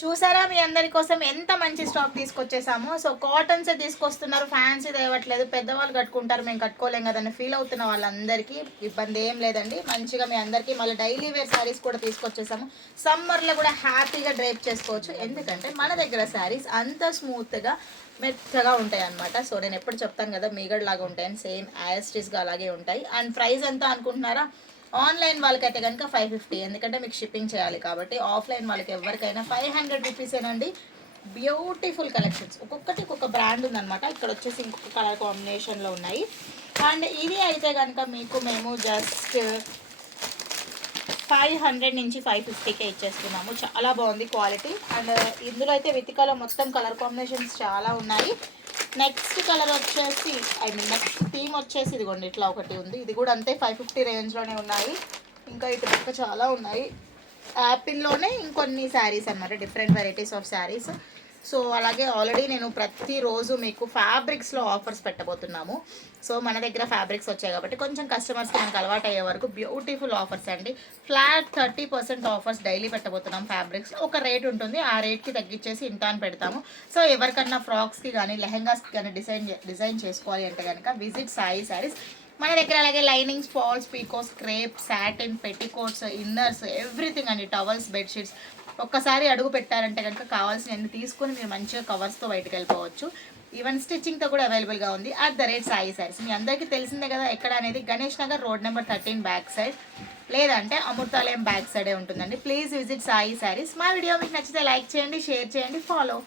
చూసారా మీ అందరి కోసం ఎంత మంచి స్టాక్ తీసుకొచ్చేసాము. సో కాటన్స్ తీసుకొస్తున్నారు, ఫ్యాన్సీ తేవట్లేదు. పెద్దవాళ్ళు కట్టుకుంటారు, మేము కట్టుకోలేం కదని ఫీల్ అవుతున్న వాళ్ళందరికీ ఇబ్బంది ఏం లేదండి. మంచిగా మీ అందరికీ మళ్ళీ డైలీ వేర్ శారీస్ కూడా తీసుకొచ్చేసాము. సమ్మర్లో కూడా హ్యాపీగా డ్రైప్ చేసుకోవచ్చు, ఎందుకంటే మన దగ్గర శారీస్ అంత స్మూత్గా మెత్తగా ఉంటాయి అనమాట. సో నేను ఎప్పుడు చెప్తాను కదా, మీగడ్ లాగా ఉంటాయని, సేమ్ యాస్టిస్గా అలాగే ఉంటాయి. అండ్ ప్రైస్ ఎంత అనుకుంటున్నారా? ఆన్లైన్ వాళ్ళకైతే కనుక 550, ఎందుకంటే మీకు షిప్పింగ్ చేయాలి కాబట్టి. ఆఫ్లైన్ వాళ్ళకి ఎవరికైనా 500 రూపీసేనండి. బ్యూటిఫుల్ కలెక్షన్స్, ఒక్కొక్కటి ఒక్కొక్క బ్రాండ్ ఉందన్నమాట. ఇక్కడ వచ్చేసి ఇంకొక కలర్ కాంబినేషన్లో ఉన్నాయి. అండ్ ఇది అయితే కనుక మీకు మేము జస్ట్ 500 నుంచి 550కే ఇచ్చేస్తున్నాము. చాలా బాగుంది క్వాలిటీ. అండ్ ఇందులో అయితే వితికలో మొత్తం కలర్ కాంబినేషన్స్ చాలా ఉన్నాయి. నెక్స్ట్ కలర్ వచ్చేసి నెక్స్ట్ థీమ్ వచ్చేసి ఇదిగోండి, ఇట్లా ఒకటి ఉంది. ఇది కూడా అంతే 550 రేంజ్లోనే ఉన్నాయి. ఇంకా ఇటు పక్క చాలా ఉన్నాయి. యాపిల్లోనే ఇంకొన్ని శారీస్ అన్నమాట, different varieties of saris. So అలాగే ఆల్రెడీ నేను ప్రతిరోజు మీకు ఫ్యాబ్రిక్స్లో ఆఫర్స్ పెట్టబోతున్నాము. సో మన దగ్గర ఫ్యాబ్రిక్స్ వచ్చాయి కాబట్టి కొంచెం కస్టమర్స్కి మనకు అలవాటు అయ్యే వరకు బ్యూటిఫుల్ ఆఫర్స్ అండి. ఫ్లాట్ 30% ఆఫర్స్ డైలీ పెట్టబోతున్నాం. ఫ్యాబ్రిక్స్లో ఒక రేట్ ఉంటుంది, ఆ రేట్కి తగ్గించేసి ఇంత అని పెడతాము. సో ఎవరికన్నా ఫ్రాక్స్కి కానీ లెహెంగాస్కి కానీ డిజైన్ చేసుకోవాలి అంటే కనుక విజిట్ సాయి శారీస్. మన దగ్గర అలాగే linings, falls, picos, crepe, satin, petticoats, inners, everything అండి. టవల్స్, బెడ్షీట్స్ ఒక్కసారి అడుగు పెట్టారంటే కనుక కావాల్సినవన్నీ తీసుకొని మీరు మంచిగా కవర్స్తో బయటకు వెళ్ళిపోవచ్చు. ఈవెన్ స్టిచ్చింగ్తో కూడా అవైలబుల్గా ఉంది at the rate Sai saris. మీ అందరికీ తెలిసిందే కదా ఎక్కడ అనేది, Ganesh Nagar road number 13 back side, లేదంటే అమృతాలయం బ్యాక్ సైడే ఉంటుందండి. Please visit Sai saris. మా వీడియో మీకు నచ్చితే లైక్ చేయండి, షేర్ చేయండి, ఫాలో.